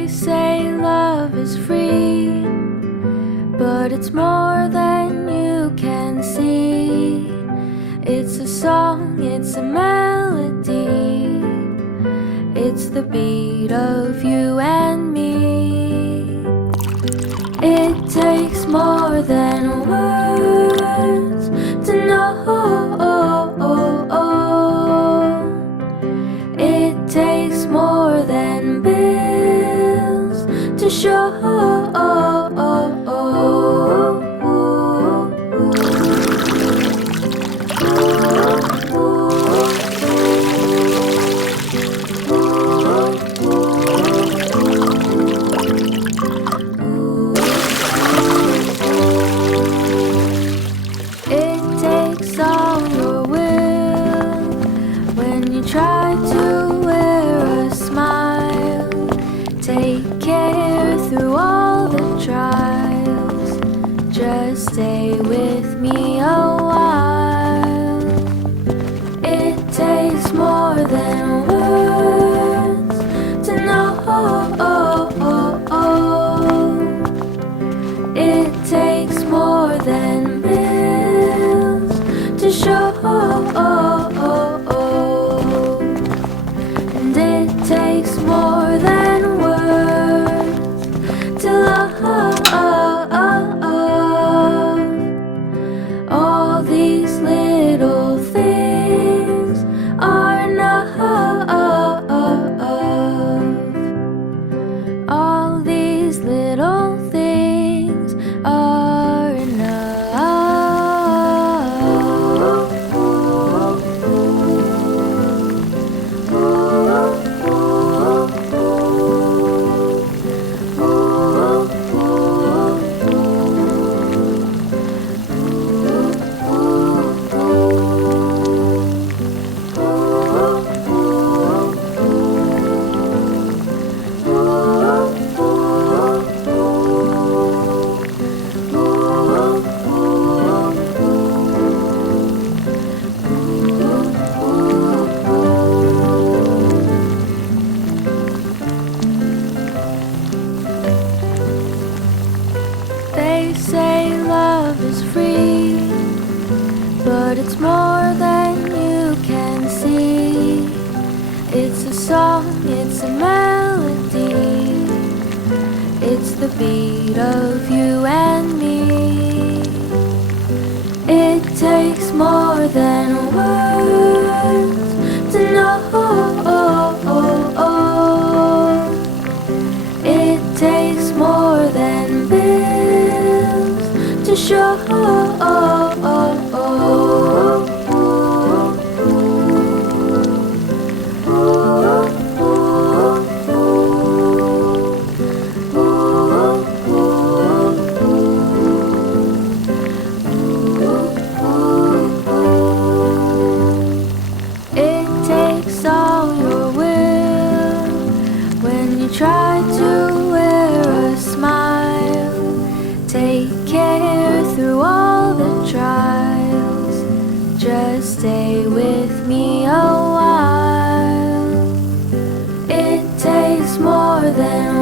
They say love is free, but it's more than you can see. It's a song, it's a melody, it's the beat of you and me. It takes more than words to know. It takes more than bills to show. Try to wear a smile, take care through all the trials. Just stay with me a while. It takes more than words to know. It takes more than bills to show. Takes more than words to love. All these little things are enough. All these little things are enough. They say love is free, but it's more than you can see. It's a song, it's a melody, it's the beat of you and me. It takes more than words to know. It takes more than bills to show. It takes all your will when you try to wear a smile. Take care through all the trials. Just stay with me a while. It takes more than